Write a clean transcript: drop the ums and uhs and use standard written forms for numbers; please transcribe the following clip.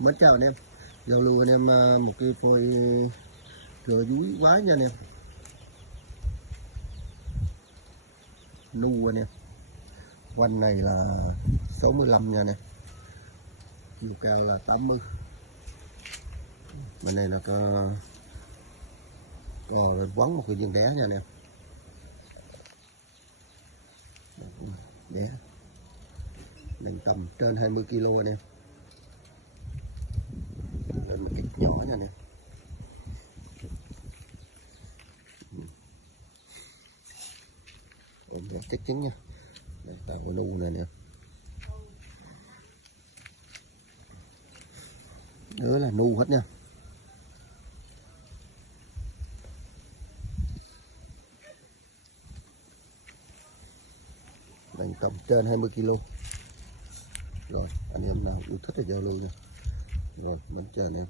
Mến chào anh em, giao lưu anh em một cái phôi thừa dúi quá nha anh em. Nu anh em, quanh này là 65 nha anh em, chiều cao là 80. Bên này là có quấn một cái viên đá nha anh em. Đá nặng tầm trên 20 kg anh em. Lên một cái nhỏ nha anh em. Ôm chắc chắn nha. Đây tạo cái nu này nè. Nữa là nu hết nha. Nặng tầm trên 20 kg. Rồi anh em nào yêu thích thì giao lưu nha. Rồi mình chờ anh em.